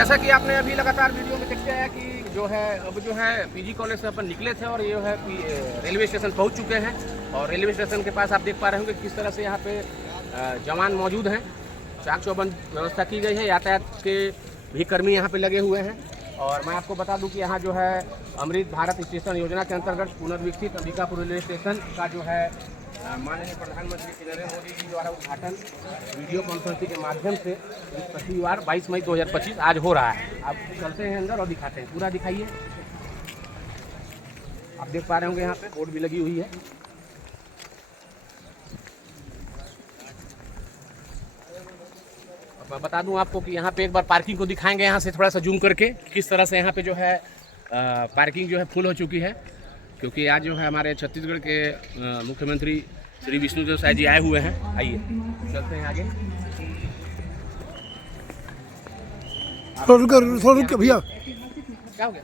जैसा कि आपने अभी लगातार वीडियो में देखते हैं कि जो है अब जो है पीजी कॉलेज से अपन निकले थे और ये है रेलवे स्टेशन पहुंच चुके हैं। और रेलवे स्टेशन के पास आप देख पा रहे होंगे किस तरह से यहाँ पे जवान मौजूद हैं। चाक चौबंद व्यवस्था की गई है, यातायात के भी कर्मी यहाँ पे लगे हुए हैं। और मैं आपको बता दूं कि यहाँ जो है अमृत भारत स्टेशन योजना के अंतर्गत पुनर्विकसित अंबिकापुर रेलवे स्टेशन का जो है माननीय प्रधानमंत्री श्री नरेंद्र मोदी जी द्वारा उद्घाटन वीडियो कॉन्फ्रेंसिंग के माध्यम से बृहस्पतिवार 22 मई 2025 आज हो रहा है। आप चलते हैं अंदर और दिखाते हैं, पूरा दिखाइए। आप देख पा रहे होंगे यहाँ पे बोर्ड भी लगी हुई है। मैं बता दूं आपको कि यहाँ पे एक बार पार्किंग को दिखाएंगे, यहाँ से थोड़ा सा जूम करके किस तरह से यहाँ पे जो है पार्किंग जो है फुल हो चुकी है। क्योंकि आज जो है हमारे छत्तीसगढ़ के मुख्यमंत्री श्री विष्णुदेव साय जी आए हुए हैं। आइए चलते हैं आगे। थोड़ा भैया क्या हो गया?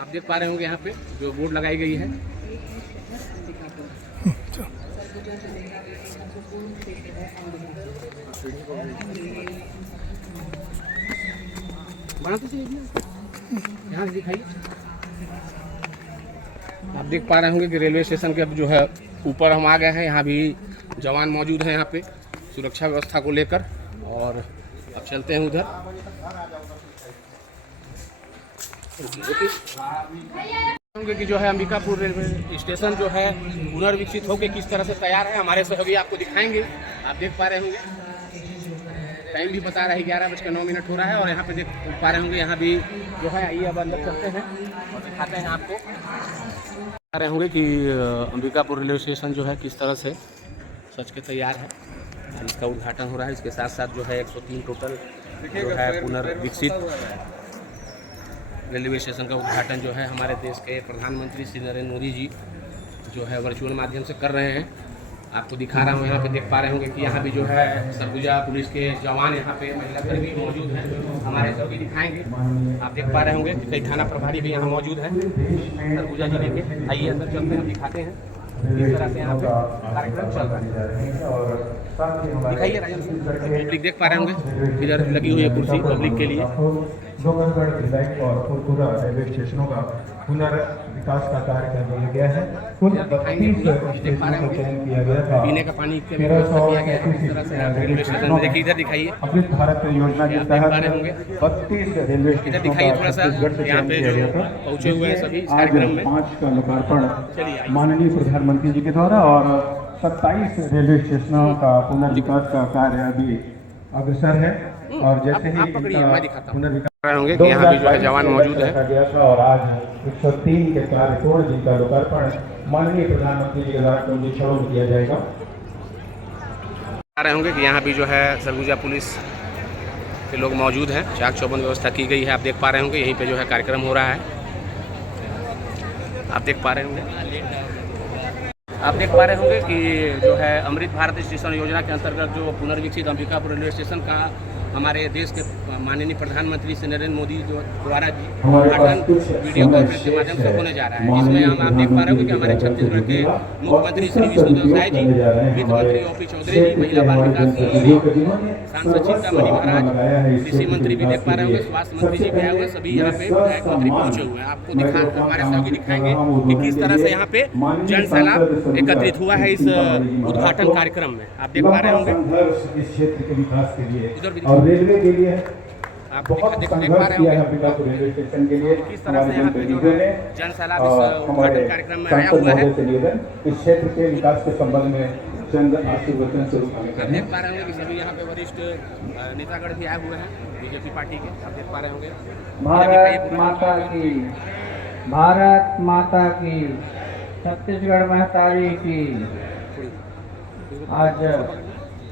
आप देख पा रहे होंगे यहाँ पे जो बोर्ड लगाई गई है। यहाँ से दिखाइए। आप देख पा रहे होंगे कि रेलवे स्टेशन के अब जो है ऊपर हम आ गए हैं। यहाँ भी जवान मौजूद हैं यहाँ पे सुरक्षा व्यवस्था को लेकर। और अब चलते हैं उधर। होंगे कि जो है अंबिकापुर रेलवे स्टेशन जो है पुनर्विकसित होकर किस तरह से तैयार है, हमारे सहयोगी आपको दिखाएंगे। आप देख पा रहे होंगे टाइम भी बता रहा है 11:09 हो रहा है। और यहाँ पे देख पा रहे होंगे यहाँ भी जो है, आइए अब अंदर चलते हैं और दिखाते हैं आपको। बता रहे होंगे कि अंबिकापुर रेलवे स्टेशन जो है किस तरह से सच के तैयार है। इसका उद्घाटन हो रहा है। इसके साथ साथ जो है 103 टोटल जो है पुनर्विकसित रेलवे स्टेशन का उद्घाटन जो है हमारे देश के प्रधानमंत्री श्री नरेंद्र मोदी जी जो है वर्चुअल माध्यम से कर रहे हैं। आपको दिखा रहा हूँ। यहाँ पे देख पा रहे होंगे कि यहाँ भी जो है सरगुजा पुलिस के जवान यहाँ पे महिला कर्मी मौजूद हैं, हमारे सभी दिखाएंगे। आप देख पा रहे होंगे कि कई थाना प्रभारी भी यहाँ मौजूद हैं सरगुजा जिले के। आइए अंदर चलते हैं, दिखाते हैं किस तरह से यहाँ पे कार्यक्रम चल रहा है। दिखाइए राजेंद्र। पब्लिक देख पा रहे होंगे इधर लगी हुई है कुर्सी पब्लिक के लिए। डोंगरगढ़ भिलाई और फुलपुरा रेलवे स्टेशनों का पुनर्विकास का कार्य कर दिया गया है। कुल 32 स्टेशनों का चयन किया गया था। पीने का पानी की व्यवस्था किया गया है। इस तरह से रेलवे स्टेशन देखिए, इधर दिखाइए। अमृत भारत योजना के तहत 32 रेलवे इधर स्टेशनों दिखाइए का थोड़ा सा। छत्तीसगढ़ से यहाँ चयन पे किया जो गया था। पहुँचे हुए हैं सभी आज कार्यक्रम में। 5 का लोकार्पण माननीय प्रधानमंत्री जी के द्वारा और 27 रेलवे स्टेशनों का पुनर्विकास का कार्य अभी अग्रसर है। और जैसे ही पुनर्विकास होंगे कि यहाँ भी जो है जवान मौजूद है गया था और आज 103 के कार्य तोड़ जिनका लोकार्पण माननीय प्रधानमंत्री जी के द्वारा क्षणों में किया जाएगा। आ रहे होंगे कि यहाँ भी जो है सरगुजा पुलिस के लोग मौजूद हैं। चाक चौबंद व्यवस्था की गई है। आप देख पा रहे होंगे यहीं पे जो है कार्यक्रम हो रहा है। आप देख पा रहे होंगे कि जो है अमृत भारत स्टेशन योजना के अंतर्गत जो पुनर्विकसित अंबिकापुर रेलवे स्टेशन का हमारे देश के माननीय प्रधानमंत्री श्री नरेंद्र मोदी द्वारा उद्घाटन वीडियो कॉन्फ्रेंस के माध्यम से होने जा रहा है। जिसमें हम आप देख पा रहे हो कि हमारे छत्तीसगढ़ के मुख्यमंत्री श्री विष्णुदेव साय जी, वित्त मंत्री ओपी चौधरी जी, महिला बाल विकास मंत्री सांसद चिंतामणि महाराज, कृषि मंत्री भी देख पा रहे होंगे, स्वास्थ्य मंत्री जी भी आए हुए, सभी यहाँ पे विधायक मंत्री पहुंचे हुए हैं। आपको हमारे सहयोगी दिखाएंगे कि किस तरह से यहाँ पे जन सैलाब एकत्रित हुआ है इस उद्घाटन कार्यक्रम में। आप देख पा रहे होंगे इस क्षेत्र के विकास के लिए उधर और रेलवे के लिए आप बहुत देख संघर्ष पा रहे किया है होंगे अंबिकापुर रेलवे स्टेशन के लिए। किस तरह से यहाँ पे जो है जन सैलाब इस उद्घाटन कार्यक्रम में आया हुआ है। इस क्षेत्र के विकास के संबंध में चंद आशीर्वचन स्वरूप आप देख पा रहे होंगे कि सभी यहाँ पे वरिष्ठ नेतागण भी आए हुए हैं बीजेपी पार्टी के। आप देख पा रहे होंगे। भारत माता की, भारत माता की, छत्तीसगढ़ महतारी की। आज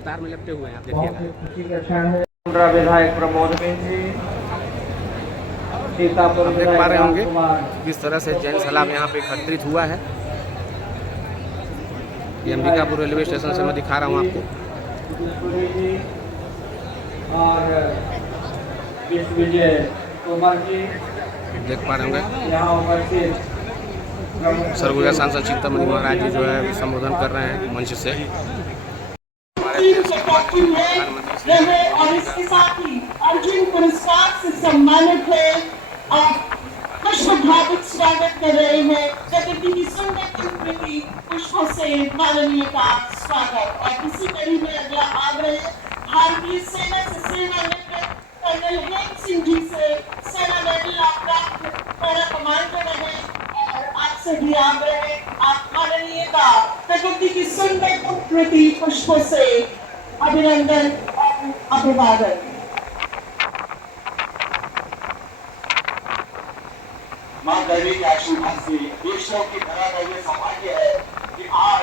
तार में लपटे हुए हैं। आप बहुत देखिए ही खुशी का क्षण है। विधायक प्रमोद बेन जी, सीतापुर आप देख पा रहे होंगे कुमार, किस तरह से जन सैलाब यहाँ पे एकत्रित हुआ है। ये अंबिकापुर रेलवे स्टेशन से मैं दिखा रहा हूँ आपको। और विजय कुमार जी देख पा रहे होंगे यहाँ उपस्थित सरगुजा सांसद चिंतामणि महाराज जी जो है संबोधन कर रहे हैं मंच से। और इसके साथ ही अर्जुन पुरस्कार सम्मानित है और पुष्पभावुक स्वागत कर रहे हैं। प्रकृति की सुंदर प्रकृति पुष्पों से माननीय का स्वागत। और इसी कड़ी में अगला आग्रह भारतीय सेना से सेवानिवृत्त कर्नल हेम सिंह जी से सेना मेडल आप प्राप्त पैरा कमांडर रहे। और आपसे भी आग्रह है, आप माननीय का प्रकृति की सुंदर प्रकृति पुष्पों से अभिनंदन और अभिवादन। मां देवी के आशीर्वाद से देशों की धरा का ये सौभाग्य है कि आज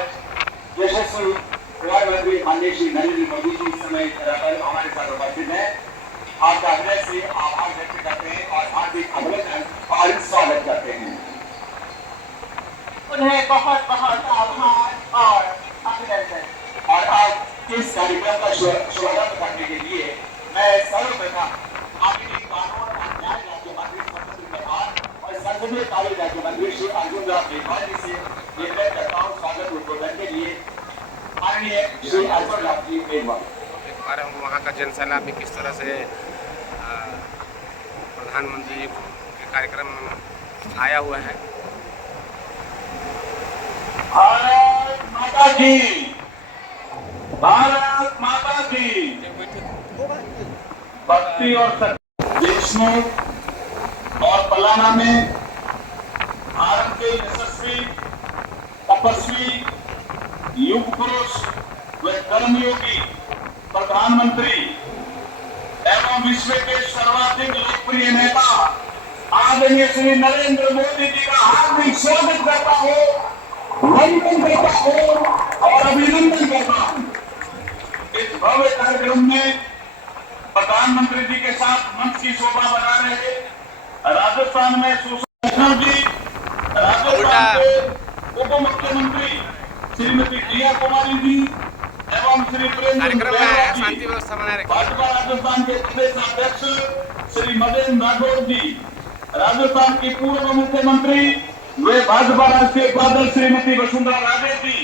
यशस्वी प्रधानमंत्री माननीय श्री नरेंद्र मोदी जी इस समय धरा पर हमारे साथ उपस्थित हैं। आपका हृदय से आभार व्यक्त करते हैं और हार्दिक अभिनंदन और स्वागत करते हैं। उन्हें बहुत बहुत आभार और अभिनंदन। और आज इस कार्यक्रम का शुभारंभ करने के लिए मैं सर्वप्रथम आगे कानून और न्याय राज्य मंत्री स्वतंत्र प्रभार और संसदीय कार्य राज्य मंत्री श्री अर्जुन राम मेघवाल जी से निवेदन करता हूँ स्वागत उद्बोधन के लिए माननीय श्री अर्जुन राम जी मेघवाल। वहाँ का जनसैलाब में किस तरह से प्रधानमंत्री के कार्यक्रम में आया हुआ है। भारत माता की, भारत माता की। भक्ति और सत्य देशमुख और पलाना में भारत के यशस्वी तपस्वी युग पुरुष व कर्मयोगी प्रधानमंत्री एवं विश्व के सर्वाधिक लोकप्रिय नेता आदरणीय श्री नरेंद्र मोदी जी का हार्दिक स्वागत करता हूँ, वंदन करता हूँ और अभिनंदन करता हूँ। इस भव्य कार्यक्रम में प्रधानमंत्री जी के साथ मंच की शोभा बढ़ा रहे राजस्थान में सुषमा जी, राजस्थान के उप मुख्यमंत्री श्रीमती प्रिया कुमारी जी एवं श्री कार्यक्रम में शांति व्यवस्था बनाए रखें। भाजपा राजस्थान के प्रदेश अध्यक्ष श्री मदन राठौर जी, राजस्थान की पूर्व मुख्यमंत्री वे भाजपा राष्ट्रीय उपाध्यक्ष श्रीमती वसुंधरा राजे जी,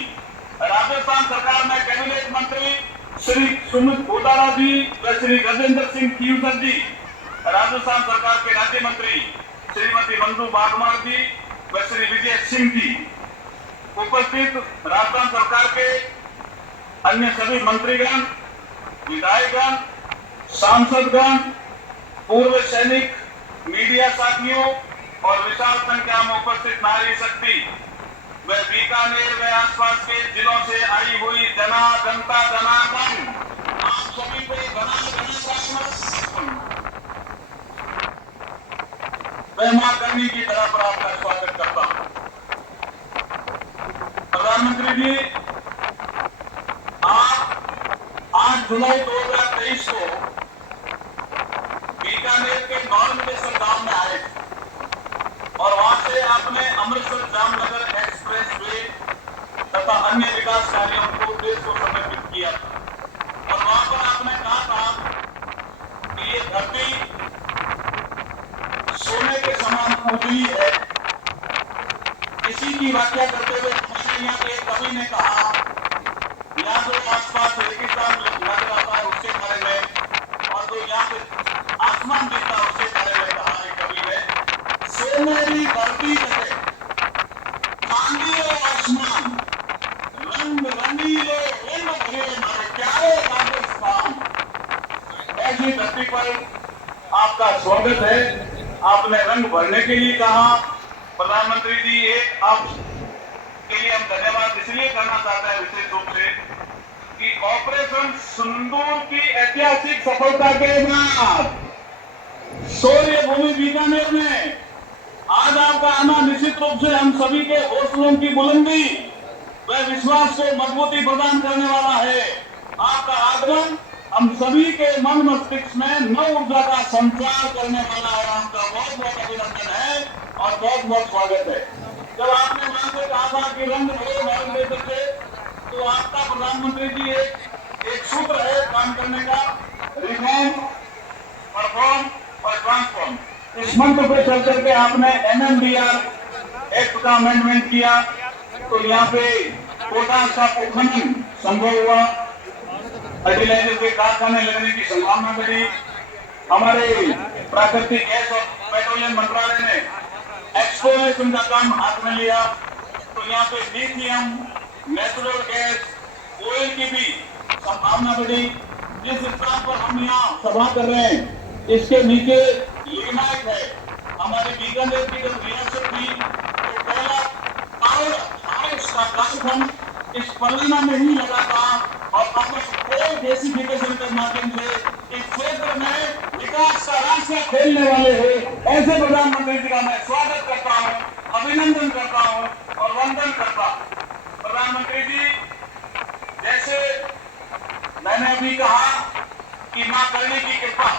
राजस्थान सरकार में कैबिनेट मंत्री श्री सुमित गोदारा जी व श्री गजेंद्र सिंह खीवसर जी, राजस्थान सरकार के राज्य मंत्री श्रीमती मंजू बागमार जी व श्री विजय सिंह जी, उपस्थित राजस्थान सरकार के अन्य सभी मंत्रीगण, विधायकगण, सांसदगण, पूर्व सैनिक, मीडिया साथियों और विशाल संख्या में उपस्थित नारी शक्ति व बीकानेर व आसपास के जिलों से आई हुई जनता जनार्दन, आप सभी को मां करनी की तरह पर आपका स्वागत करता हूं। प्रधानमंत्री जी, आप 8 जुलाई 2023 को बीकानेर के नॉर्मलेशन गांव में आए और वहां से आपने अमृतसर जामनगर एक्सप्रेस वे तथा अन्य विकास कार्यों को देश को समर्पित किया और वहां पर आपने कहा था कि ये धरती सोने के समान पूजनीय है। इसी की व्याख्या करते हुए हमारे यहाँ एक कवि ने कहा, यहाँ जो आसपास रेगिस्तान लग रहा है उसके बारे में और जो यहाँ पे आसमान दिखता है उसके बारे में कहा है कवि ने, सोनेरी धरती जैसे चांदी आसमान रंग रंगीले रंग भरे हमारे प्यारे राजस्थान। ऐसी धरती पर आपका स्वागत है। आपने रंग भरने के लिए कहा। प्रधानमंत्री जी, एक आप के लिए हम धन्यवाद इसलिए करना चाहते हैं विशेष रूप से कि ऑपरेशन सिंदूर की ऐतिहासिक सफलता के बाद सूर्य भूमि बीकानेर में आज आपका आना निश्चित रूप से हम सभी के हौसलों की बुलंदी व विश्वास को मजबूती प्रदान करने वाला है। आपका आगमन हम सभी के मन मस्तिष्क में नव ऊर्जा का संचार करने वाला है। आपका बहुत बहुत अभिनंदन है और बहुत बहुत स्वागत है। जब आपने वहां से कहा था कि रंग भरो भारत देश से, तो आपका प्रधानमंत्री जी एक सूत्र है काम करने का, रिफॉर्म, परफॉर्म और ट्रांसफॉर्म। इस मंत्र पे चल करके आपने NMDR एक्ट का अमेंडमेंट किया, तो यहाँ पे पोटाश का उत्खनन संभव हुआ, फर्टिलाइजर के कारखाने लगने की संभावना बढ़ी, हमारे प्राकृतिक गैस और पेट्रोलियम मंत्रालय ने एक्सप्लोरेशन का काम हाथ में लिया, तो यहाँ पे लिथियम, नेचुरल गैस, ऑयल की भी संभावना बढ़ी। जिस स्थान पर हम यहाँ सभा कर रहे हैं, इसके नीचे लिग्नाइट है। हमारे बीकानेर की जब रियासत थी तो पहला पावर हाउस का कार्यक्रम इस परियोजना में ही लगा था, और अपने कोल गैसिफिकेशन के माध्यम से इस क्षेत्र में विकास का रास्ता खोलने वाले हैं। ऐसे प्रधानमंत्री जी का मैं स्वागत करता हूँ, अभिनंदन करता हूँ और वंदन करता हूँ। प्रधानमंत्री जी, जैसे मैंने अभी कहा कि मां करणी की कृपा,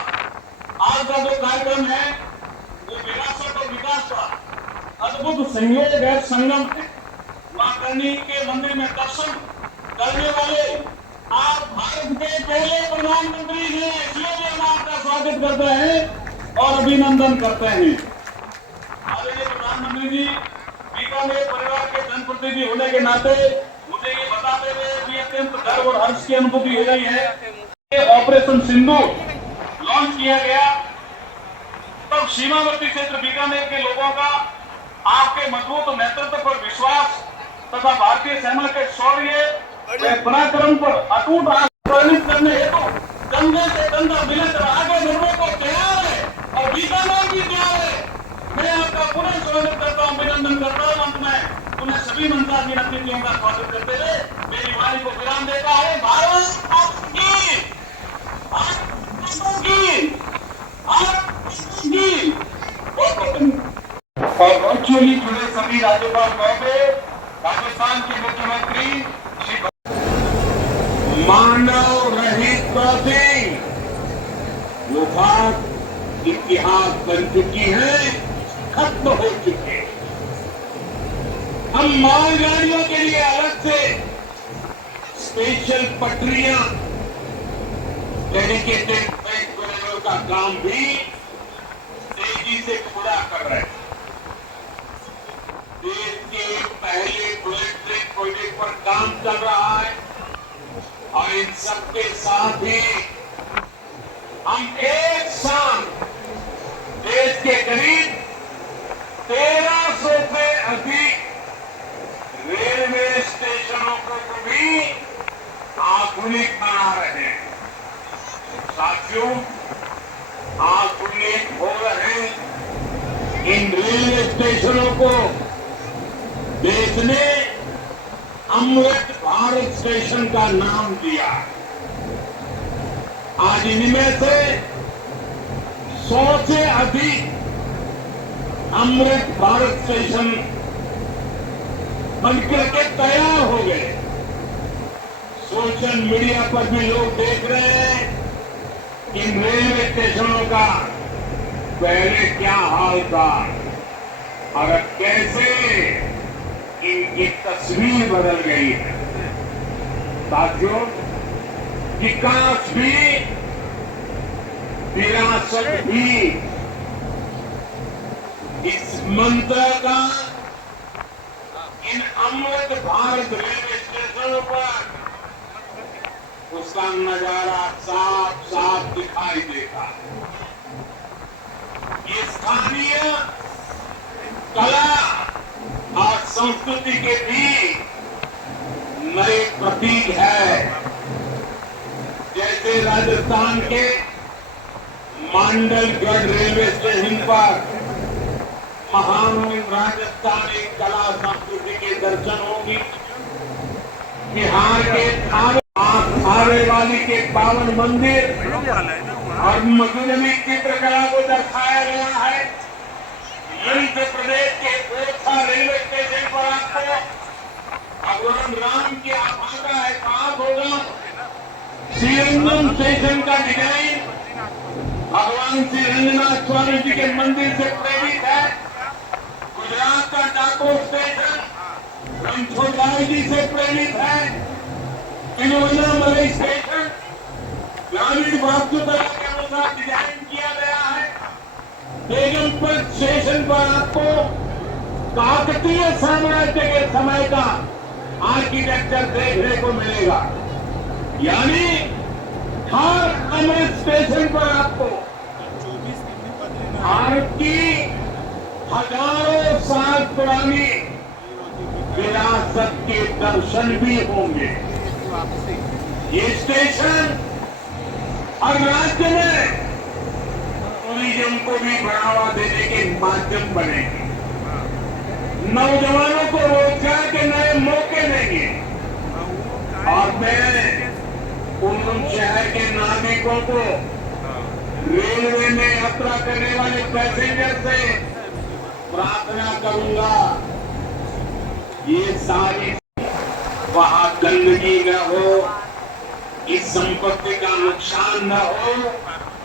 आज का जो कार्यक्रम है वो विरासत और विकास का अद्भुत संयोग है, संगम है। मां करणी के मंदिर में दर्शन करने वाले आप भारत के पहले प्रधानमंत्री हैं, इसलिए हम आपका स्वागत करते हैं और अभिनंदन करते हैं। आदरणीय प्रधानमंत्री जी, बीकानेर परिवार के जनप्रतिनिधि होने के नाते मुझे ये बताते हुए भी अत्यंत गर्व और हर्ष की अनुभूति हो रही है। ऑपरेशन सिंधु लॉन्च किया गया, तब सीमावर्ती क्षेत्र बीकानेर के लोगों का आपके मजबूत नेतृत्व पर विश्वास तथा भारतीय सेना के शौर्य पराक्रम पर अटूट प्रेरित करने हेतु कंधे से कंधा मिलाकर आगे बढ़ने को तैयार है, और बीकानेर भी तैयार है। मैं आपका पुनः स्वागत करता हूँ, अभिनंदन करता हूँ। अंत में उन्हें सभी मंत्रालय अतिथियों का स्वागत करते हुए मेरी वाणी को विराम देता है। भारत माता की, भारत माता की, भारत की। और वर्चुअली जुड़े सभी राज्यपाल महोदय, राजस्थान के मुख्यमंत्री श्री मानव रहित क्रॉसिंग वो बात इतिहास बन चुकी है, खत्म हो चुकी है। हम मालगाड़ियों के लिए अलग से स्पेशल पटरियां, डेडिकेटेड फ्रेट कॉरिडोर का काम भी तेजी से पूरा कर रहे हैं। देश के पहले बुलेट ट्रेन प्रोजेक्ट पर काम चल रहा है, और इन सबके साथ ही हम एक साथ देश के करीब 1300 से अधिक रेलवे स्टेशनों को भी आधुनिक बना रहे हैं। साथियों, आधुनिक हो रहे इन रेलवे स्टेशनों को देश ने अमृत भारत स्टेशन का नाम दिया। आज इनमें से 100 से अधिक अमृत भारत स्टेशन बनकर के तैयार हो गए। सोशल मीडिया पर भी लोग देख रहे हैं इन रेलवे स्टेशनों का पहले क्या हाल था और अब कैसे इनकी तस्वीर बदल गई है। साथियों, विकास भी, विरासत भी, इस मंत्र का इन अमृत भारत रेलवे स्टेशनों पर उसका नजारा साफ साफ दिखाई देता है। ये स्थानीय कला और संस्कृति के भी नए प्रतीक है। जैसे राजस्थान के मांडलगढ़ रेलवे स्टेशन पर महान राजस्थानी कला संस्कृति के दर्शन होंगे। बिहार के आने वाली के पावन मंदिर और मधुबनी चित्रकला को दर्शाया गया है। मध्य प्रदेश के ओरछा रेलवे स्टेशन पर आपको भगवान राम की आभा का एहसास होगा। श्रीरंगम स्टेशन का डिजाइन भगवान श्री रंगनाथ स्वामी जी के मंदिर से प्रेरित है। गुजरात का डाकोर स्टेशन रणछोड़दास जी से प्रेरित है। तिरुवन्नामलई स्टेशन ग्रामीण वास्तुकला के अनुसार डिजाइन किया गया है। बेगमपुर स्टेशन पर आपको काकतीय साम्राज्य के समय का आर्किटेक्चर देखने को मिलेगा। यानी हर अमृत स्टेशन पर आपको भारत की हजारों साल पुरानी विरासत के दर्शन भी होंगे। ये स्टेशन हर राज्य में टूरिज्म को भी बढ़ावा देने के माध्यम बनेंगे, नौजवानों को रोजगार के नए मौके देंगे और मैं उन शहर के नागरिकों को रेलवे में यात्रा करने वाले पैसेंजर से प्रार्थना करूंगा, ये सारी वहां गंदगी न हो, इस संपत्ति का नुकसान न हो,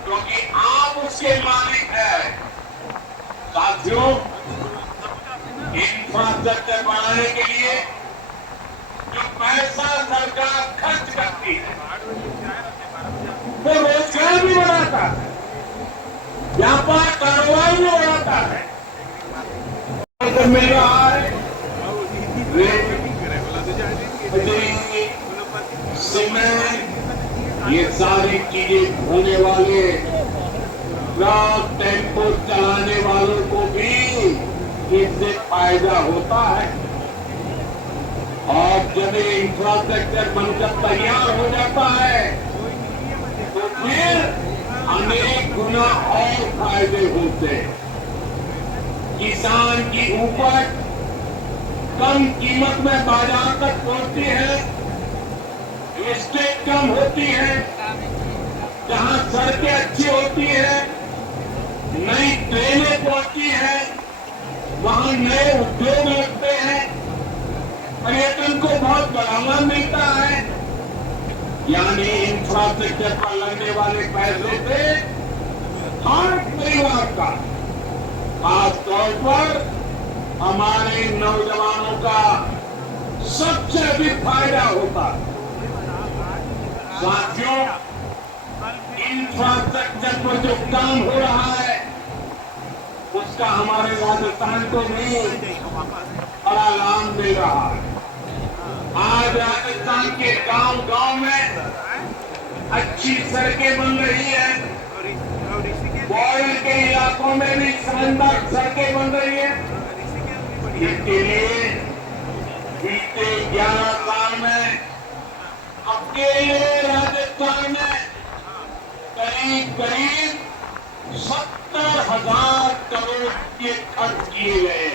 क्योंकि आप उसके मालिक हैं। साथियों, इंफ्रास्ट्रक्चर बनाने के लिए जो पैसा सरकार खर्च करती है वो रोजगार भी बढ़ाता है, व्यापार कारोबार भी बढ़ाता है, मिल रहा है। सीमेंट, ये सारी चीजें होने वाले ट्रक टेम्पो चलाने वालों को भी इससे फायदा होता है और जब इंफ्रास्ट्रक्चर बनकर तैयार हो जाता है तो फिर अनेक गुना और फायदे होते हैं। किसान की उपज कम कीमत में बाजार तक पहुंचती है, वेस्टेज कम होती है, जहां सड़कें अच्छी होती है, नई ट्रेनें पहुंचती है, वहां नए उद्योग लगते हैं, पर्यटन को बहुत बढ़ावा मिलता है। यानी इंफ्रास्ट्रक्चर पर लगने वाले पैसे से हर परिवार का, खास तौर पर हमारे नौजवानों का सबसे अधिक फायदा होता है। साथियों, इंफ्रास्ट्रक्चर पर जो काम हो रहा है उसका हमारे राजस्थान को भी बड़ा लाभ मिल रहा है। आज राजस्थान के गांव-गांव में अच्छी सड़कें बन रही है, बॉर्डर के इलाकों में भी शानदार सड़कें बन रही है। इसके लिए बीते 11 साल में अकेले राजस्थान में करीब 70,000 करोड़ के खर्च किए गए।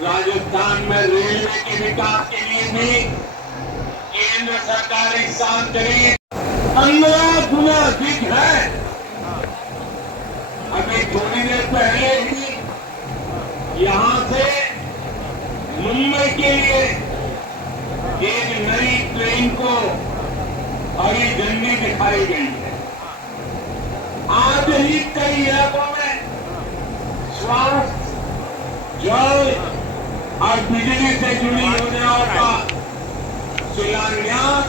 राजस्थान में रेलवे के विकास के लिए भी केंद्र सरकार इस साल करीब 15 गुना अधिक है। अभी थोड़ी देर पहले ही यहां से मुंबई के लिए एक नई ट्रेन को हरी झंडी दिखाई गई है। आज ही कई इलाकों में स्वास्थ्य, जल और बिजली से जुड़ी योजनाओं का शिलान्यास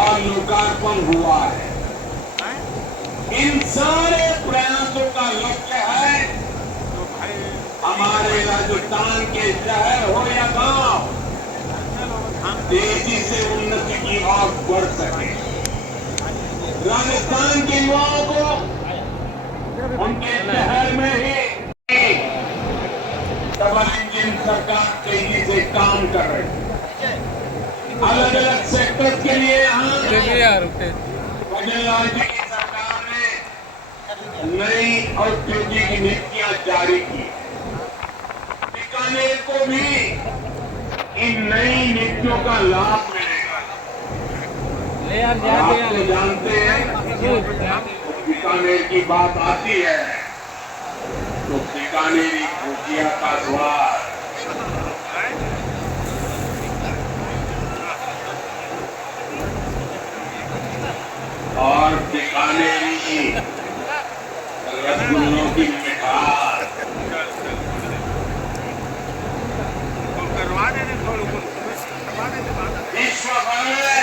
और लोकार्पण हुआ है। इन सारे प्रयासों का लक्ष्य है हमारे राजस्थान के शहर हो या गांव तेजी से उन्नति की ओर बढ़ सके। राजस्थान के युवाओं को उनके शहर में ही डबल इंजन सरकार तेजी से काम कर रही है। अलग अलग सेक्टर के लिए राज्य की सरकार ने नई औद्योगिक नीतियां जारी की। बीकानेर को भी इन नई नीतियों का लाभ मिलेगा। आप तो जानते हैं, बीकानेर की बात आती है तो बीकानेरी भुजिया का स्वाद और बीकानेरी की रसगुल्लों की मिठास विश्व भर में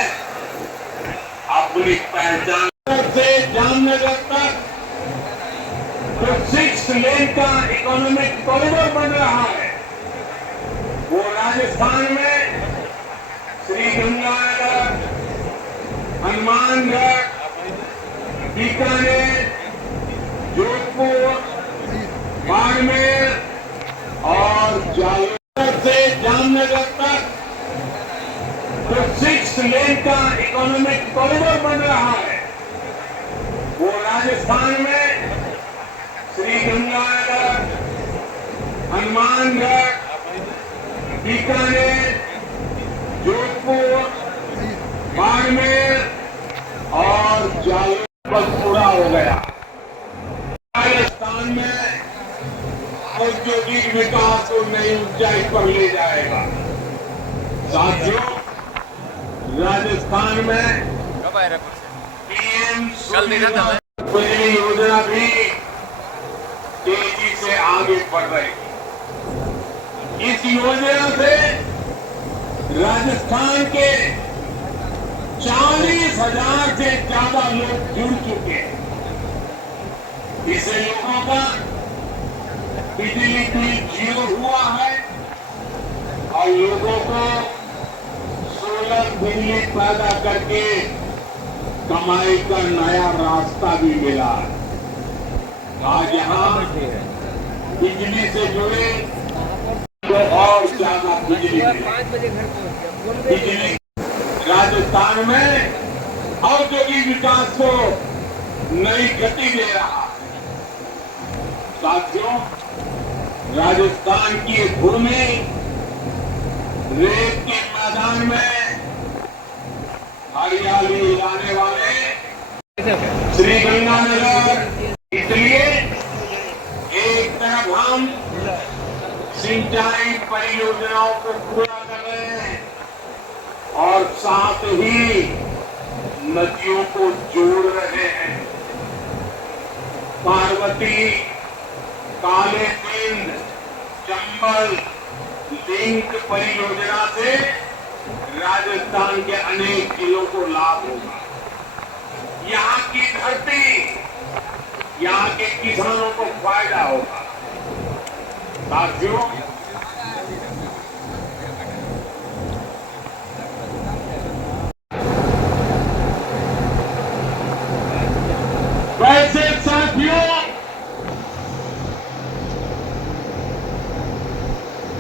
अपनी पहचान से जामनगर तक जो 6 लेन का इकोनॉमिक कॉरिडोर बन रहा है वो राजस्थान में श्रीगंगानगर, हनुमानगढ़, बीकानेर, जो 6 लेन का इकोनॉमिक कॉरिडोर बन रहा है, वो राजस्थान में श्रीगंगानगर, हनुमानगढ़, बीकानेर, जोधपुर, बाड़मेर और जालौर पर पूरा हो गया। राजस्थान में औद्योगिक विकास को नई ऊंचाई पर ले जाएगा। साथियों, राजस्थान में पीएम बिजली योजना भी तेजी से आगे बढ़ रही है। इस योजना से राजस्थान के 40,000 से ज्यादा लोग जुड़ चुके हैं। इससे लोगों का बिजली बिल 0 हुआ है और लोगों को सोलर बिजली पैदा करके कमाई का नया रास्ता भी मिला है। आज यहाँ बिजली से जुड़े तो और ज्यादा बिजली राजस्थान में औद्योगिक विकास को नई गति दे रहा है। साथियों, राजस्थान की भूमि रेत के मैदान में हरियाली लाने वाले श्रीगंगानगर, इसलिए एक तरफ हम सिंचाई परियोजनाओं को पूरा कर रहे हैं और साथ ही नदियों को जोड़ रहे हैं। पार्वती, काले सिंध, चंबल लिंक परियोजना से राजस्थान के अनेक जिलों को लाभ होगा। यहाँ की धरती, यहाँ के किसानों को फायदा होगा। साथियों, वैसे साथियों,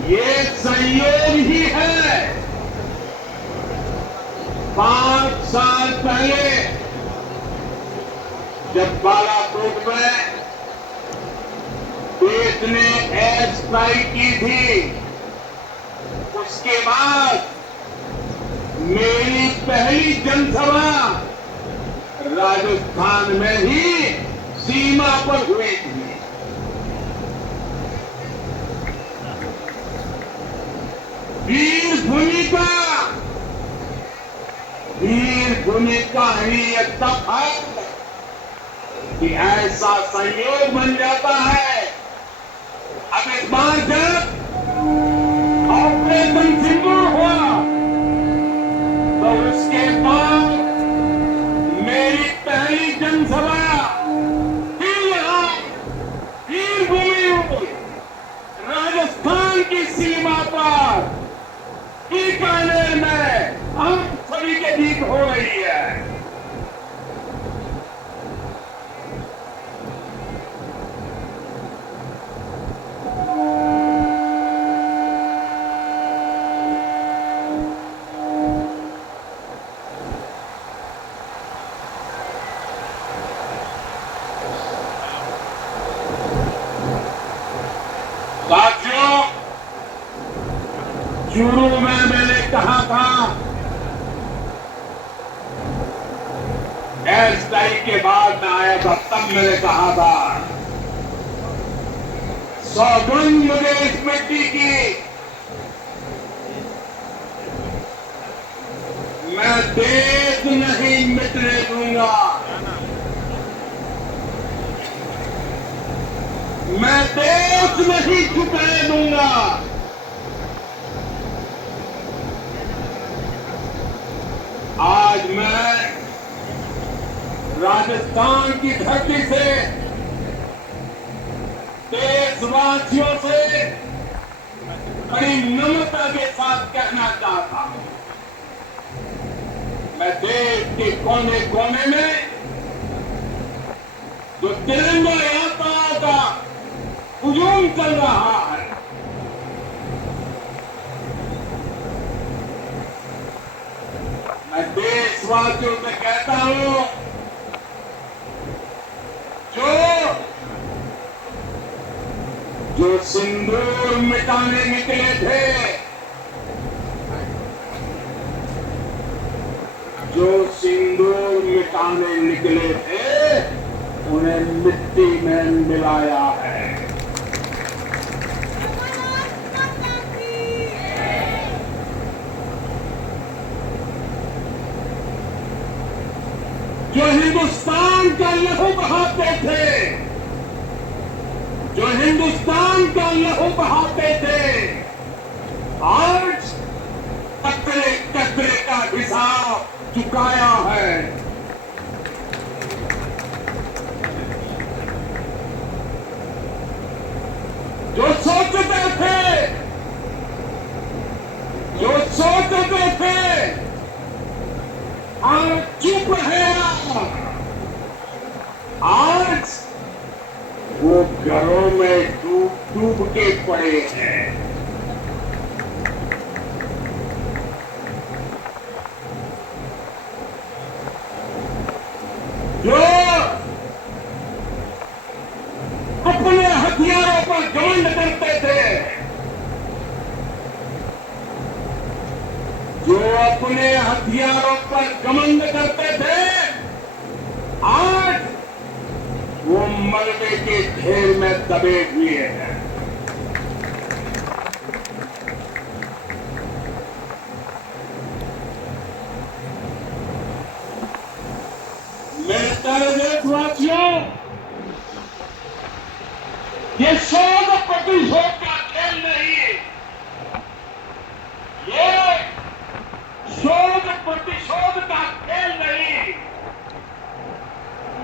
ये संयोग ही है। 5 साल पहले जब बालाकोट में देश ने एयर स्ट्राइक की थी, उसके बाद मेरी पहली जनसभा राजस्थान में ही सीमा पर हुई थी। वीर भूमि का ही एक तप है कि ऐसा संयोग बन जाता है। अब इस बार जब ऑपरेशन सिंदूर हुआ तो उसके बाद मेरी पहली जनसभा फिर यहाँ वीर भूमि राजस्थान की सीमा पर बीकानेर में हम सभी के बीच हो रही है। साथियों, शुरू में मैंने कहा था, एयर स्ट्राइक के बाद मैं आया था, तब मैंने कहा था, सौगंध मुझे इस मिट्टी की, मैं देश नहीं मिटने दूंगा, मैं देश नहीं झुकने दूंगा। आज मैं राजस्थान की धरती से देशवासियों से बड़ी नम्रता के साथ कहना चाहता हूं, मैं देश के कोने कोने में जो तिरंगा यात्राओं का हुजूम चल रहा है, देशवासियों से कहता हूं, जो सिंदूर मिटाने निकले थे, जो सिंदूर मिटाने निकले थे, उन्हें मिट्टी में मिलाया है। जो हिंदुस्तान का लहू बहाते थे, जो हिंदुस्तान का लहू बहाते थे, आज कतरे कतरे का हिसाब चुकाया है। जो सोचते थे और चुप है, आज वो घरों में डूब के पड़े हैं। जो अपने हथियारों पर घमंड करते थे, जो अपने हथियारों पर घमंड करते थे, आज वो मलबे के ढेर में दबे हुए हैं। मेरे प्यारे देशवासियों, ये शोध प्रतिशोध का खेल नहीं, ये शोध प्रतिशोध का खेल नहीं,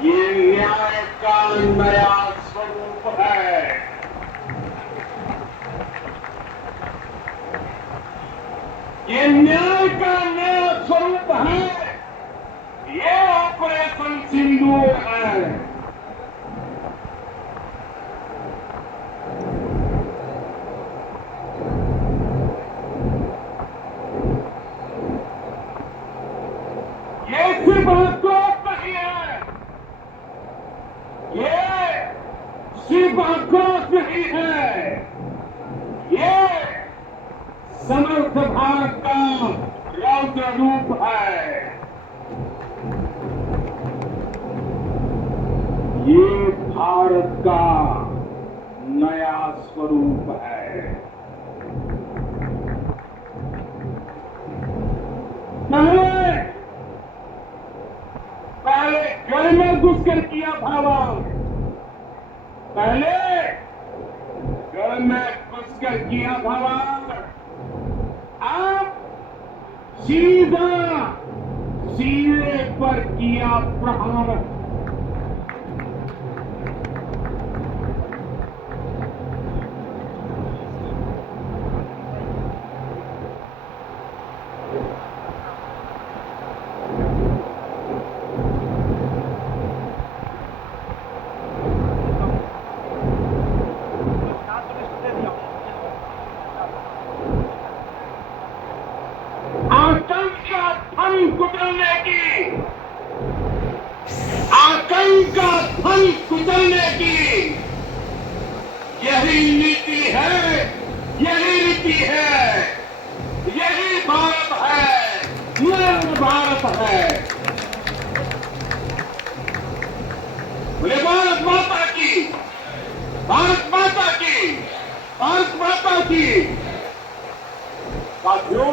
ये न्याय का नया स्वरूप है। ये न्याय का नया स्वरूप है। ये ऑपरेशन सिंदूर है। ये सिर्फ आक्रोश नहीं है, ये सिर्फ आक्रोश नहीं है, ये समर्थ भारत का रौद्र रूप है। ये भारत का नया स्वरूप है। पहले घर में घुसकर किया था, पहले घर में घुसकर किया था, अब सीधे पर किया प्रहार। आतंक का फन कुचलने की यही नीति है, यही रीति है, यही भारत है, नव भारत है। बोले भारत माता की, भारत माता की, भारत माता की। साथियों,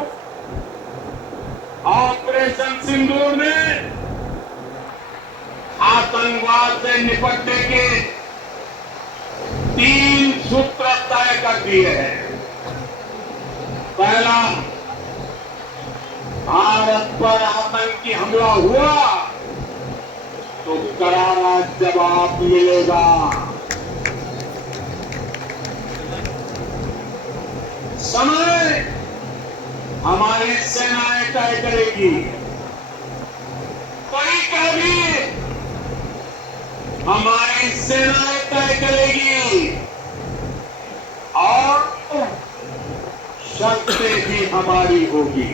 ऑपरेशन सिंदूर ने आतंकवाद से निपटने के 3 सूत्र तय कर दिए हैं। पहला, भारत पर आतंकी हमला हुआ तो करारा जवाब मिलेगा। समय हमारी सेनाएं तय करेगी, तरीका भी हमारी सेनाएं तय करेगी और शर्तें भी हमारी होगी।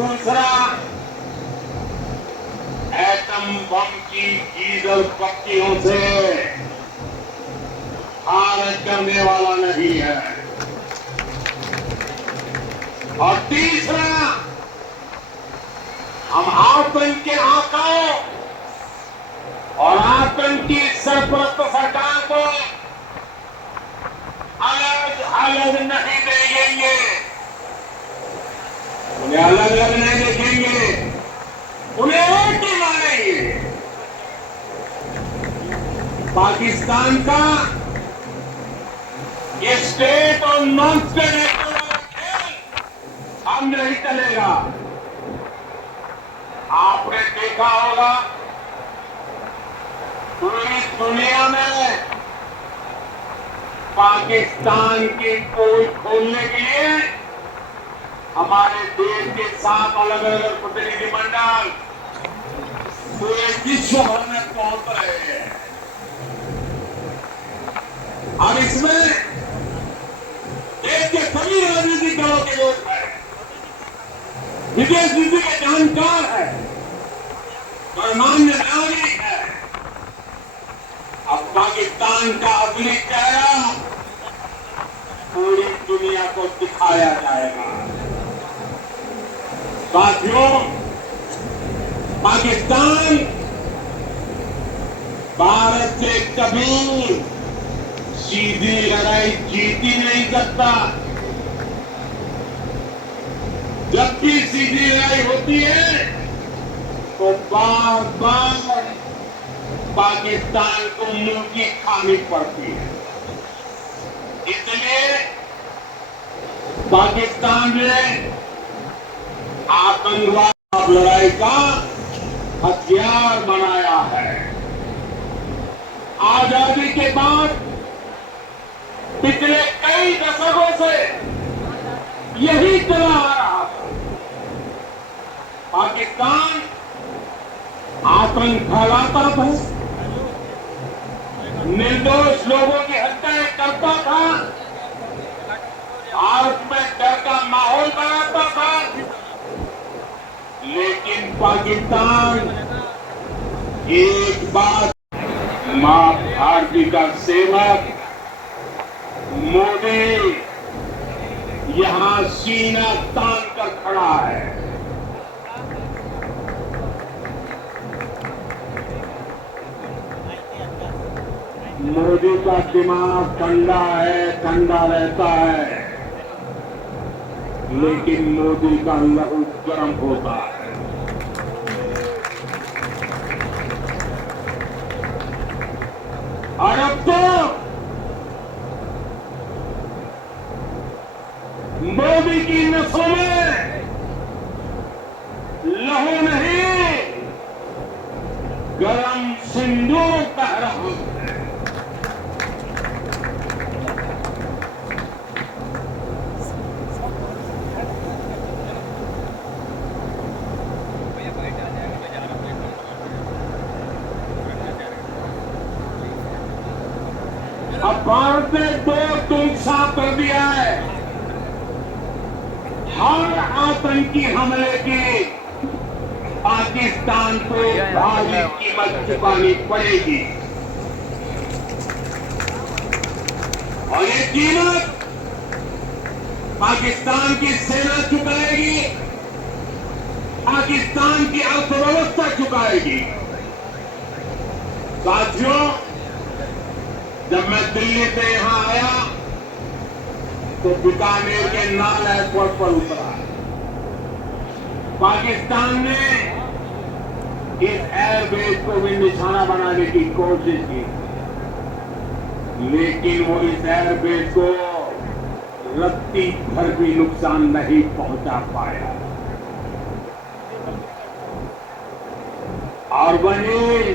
दूसरा, एटम बम की डीजल पट्टियों से भारत करने वाला नहीं है। और तीसरा, हम आतंक के आकाओं और आतंक की सरपरस्त सरकार को अलग अलग नहीं देखेंगे, उन्हें अलग अलग नहीं देखेंगे, उन्हें एक ही मानेंगे। पाकिस्तान का ये स्टेट और नॉन स्टेट एक्टर वाला खेल अब नहीं चलेगा। आपने देखा होगा पूरी दुनिया में पाकिस्तान की पोल खोलने के लिए हमारे देश के 7 अलग अलग प्रतिनिधिमंडल पूरे विश्व भर में पहुंच रहे हैं। अब इसमें देश के सभी राजनीतिक दलों के लोग हैं, विदेश नीति के जानकार है, गणमान्य नागरिक है। अब पाकिस्तान का असली चेहरा पूरी दुनिया को दिखाया जाएगा। साथियों, पाकिस्तान भारत से कभी सीधी लड़ाई जीत ही नहीं सकता। जब भी सीधी लड़ाई होती है तो बार बार पाकिस्तान को मुंह की खानी पड़ती है। इसलिए पाकिस्तान ने आतंकवाद लड़ाई का हथियार बनाया है। आजादी के बाद पिछले कई दशकों से यही चला आ रहा था। पाकिस्तान आतंक फैलाता था, निर्दोष लोगों की हत्याएं करता था, भारत में डर का माहौल बनाता था। लेकिन पाकिस्तान एक बात, मां भारती का सेवक मोदी यहां सीना तान कर खड़ा है। मोदी का दिमाग ठंडा है, ठंडा रहता है, लेकिन मोदी का लहू गर्म होता है। और अब तो मोदी की नसों में लहू नहीं, गरम सिंदूर बह रहा है। अब भारत ने दो तुम साफ कर दिया है। हर आतंकी हमले की पाकिस्तान को भारी कीमत चुकानी पड़ेगी, और ये कीमत पाकिस्तान की सेना चुकाएगी, पाकिस्तान की अर्थव्यवस्था चुकाएगी। साथियों, जब मैं दिल्ली से यहां आया तो बीकानेर के नाल एयरपोर्ट पर उतरा। पाकिस्तान ने इस एयरबेस को भी निशाना बनाने की कोशिश की, लेकिन वो इस एयरबेस को रत्ती भर भी नुकसान नहीं पहुंचा पाया। और वहीं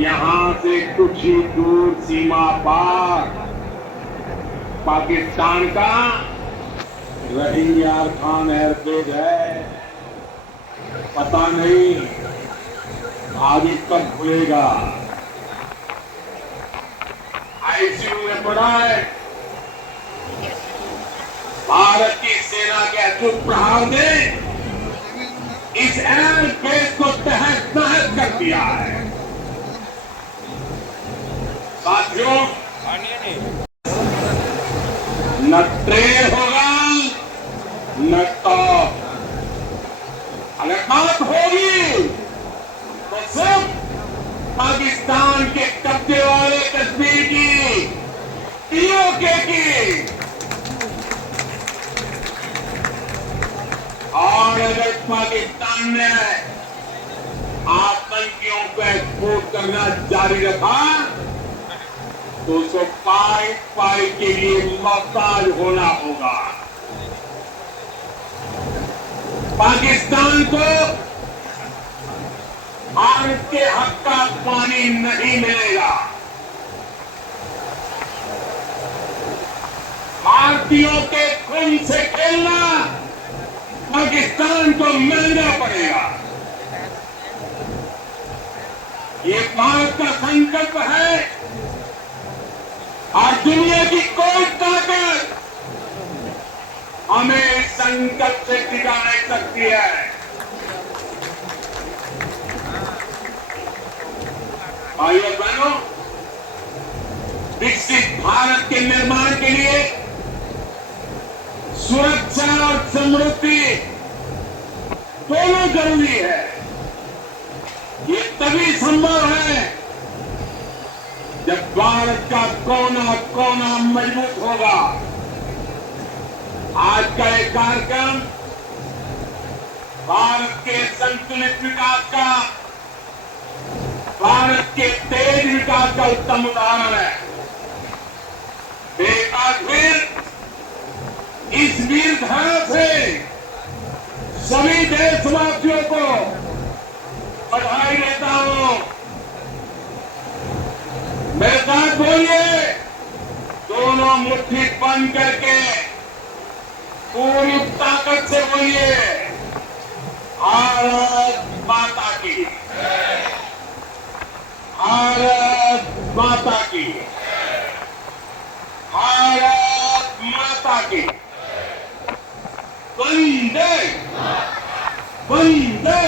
यहां से कुछ ही दूर सीमा पार पाकिस्तान का रहीम यार खान एयरबेस है। पता नहीं आगे कब खुलेगा। आईसीयू में पड़ा है। भारत की सेना के अचूक प्रहार ने इस एयरबेस को तहस नहस कर दिया है। साथियों, न ट्रेन होगा न टॉप। अगर बात होगी तो सिर्फ पाकिस्तान के कब्जे वाले कश्मीर की, पीओके की। और अगर पाकिस्तान ने आतंकियों को एक्सपोर्ट करना जारी रखा तो उसको पाई पाई के लिए मोहताज होना होगा। पाकिस्तान को भारत के हक का पानी नहीं मिलेगा। भारतीयों के खून से खेलना पाकिस्तान को महंगा पड़ेगा। ये भारत का संकल्प है और दुनिया की कोई ताकत हमें इस संकल्प से टिका नहीं सकती है। भाइयों बहनों, विकसित भारत के निर्माण के लिए सुरक्षा और समृद्धि दोनों जरूरी है। ये तभी संभव है जब भारत का कोना कोना मजबूत होगा। आज का एक कार्यक्रम भारत के संतुलित विकास का, भारत के तेज विकास का उत्तम उदाहरण है। एक बार फिर इस वीर धारा से सभी देशवासियों को बधाई देता हूं। मेरे साथ बोलिए, दोनों मुट्ठी बंद करके पूरी ताकत से बोलिए, भारत माता की, भारत माता की, भारत माता की। वंदे वंदे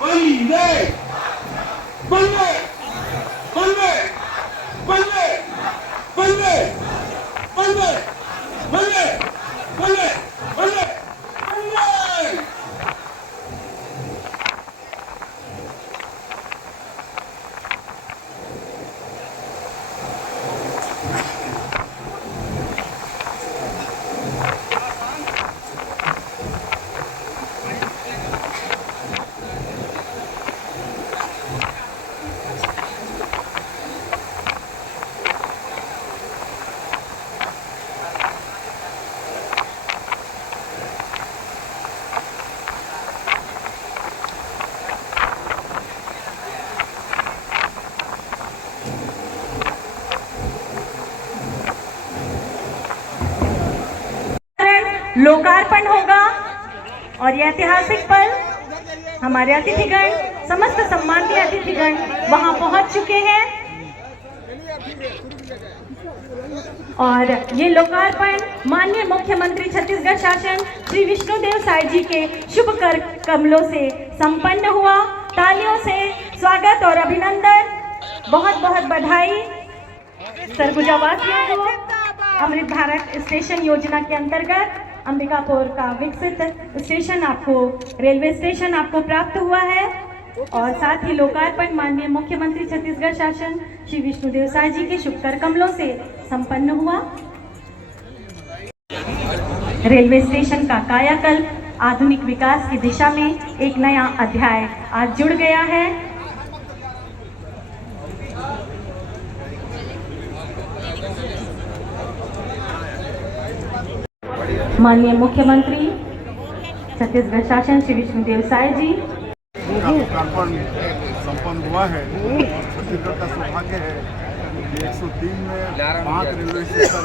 वंदे वंदे वंदे वंदे वंदे वंदे वंदे वंदे वंदे वंदे। लोकार्पण होगा और यह ऐतिहासिक पल हमारे अतिथिगण, समस्त सम्मानीय अतिथिगण वहां पहुंच चुके हैं और ये लोकार्पण माननीय मुख्यमंत्री छत्तीसगढ़ शासन श्री विष्णुदेव साय जी के शुभ कर कमलों से संपन्न हुआ। तालियों से स्वागत और अभिनंदन, बहुत बहुत बधाई। सरगुजावासियों को अमृत भारत स्टेशन योजना के अंतर्गत अंबिकापुर का विकसित स्टेशन आपको, रेलवे स्टेशन आपको प्राप्त हुआ है और साथ ही लोकार्पण माननीय मुख्यमंत्री छत्तीसगढ़ शासन श्री विष्णुदेव साय जी के शुभ कर कमलों से संपन्न हुआ। रेलवे स्टेशन का कायाकल्प आधुनिक विकास की दिशा में एक नया अध्याय आज जुड़ गया है। माननीय मुख्यमंत्री छत्तीसगढ़ शासन श्री विष्णुदेव साय जी का लोकार्पण संपन्न हुआ है। छत्तीसगढ़ का सौभाग्य है कि 103 में 5 रेलवे स्टेशन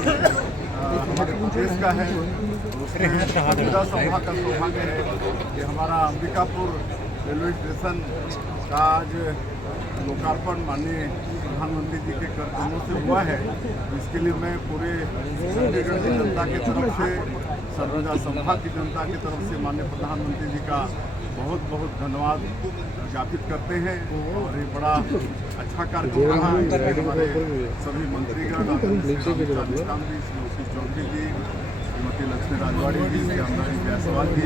देश का है। संविदा सभा का सौभाग्य है कि हमारा अंबिकापुर रेलवे स्टेशन का आज लोकार्पण माननीय प्रधानमंत्री जी के कार्यक्रमों से हुआ है। इसके लिए मैं पूरे छत्तीसगढ़ की जनता की तरफ से, सरगुजा संभाग की जनता की तरफ से माननीय प्रधानमंत्री जी का बहुत बहुत धन्यवाद ज्ञापित करते हैं। और ये बड़ा अच्छा कार्यक्रम रहा। हमारे सभी मंत्रीगण, श्री चौधरी जी, श्रीमती लक्ष्मी राजवाड़ी जी, श्री अमरानी जायसवाल जी,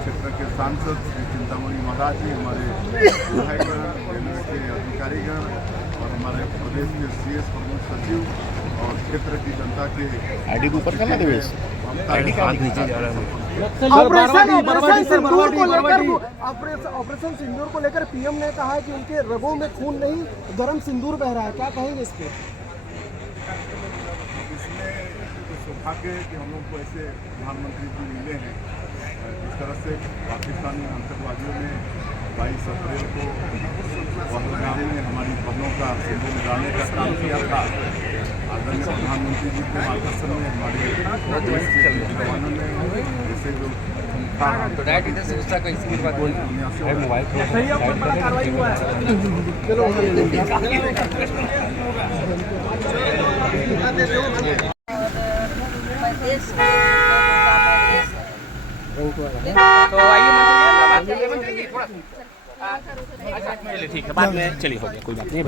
क्षेत्र के सांसद श्री चिंतामणि महाराज जी, हमारे विधायकगण, रेलवे के अधिकारीगण और हमारे प्रदेश के CS प्रमुख सचिव और क्षेत्र की जनता के आईडी के ऊपर करना देवेश ऑपरेशन सिंदूर को लेकर PM ने कहा है कि उनके रगों में खून नहीं, गर्म सिंदूर बह रहा है, क्या कहेंगे इस पे? इसमें तो सौभाग्य है कि हम लोग को ऐसे प्रधानमंत्री जी मिले हैं। जिस तरह से पाकिस्तानी आतंकवादियों ने 22 अप्रैल को पहलगाम में हमारी बहनों का सिंदूर डालने का काम किया था, आदरणीय प्रधानमंत्री जी के मार्गदर्शन में हमारे देश के जवानों ने जैसे जो कार्रवाई हुआ है। चलो तो आइए मंत्री, थोड़ा चलिए ठीक है, बाद में चलिए, हो गया, कोई बात नहीं।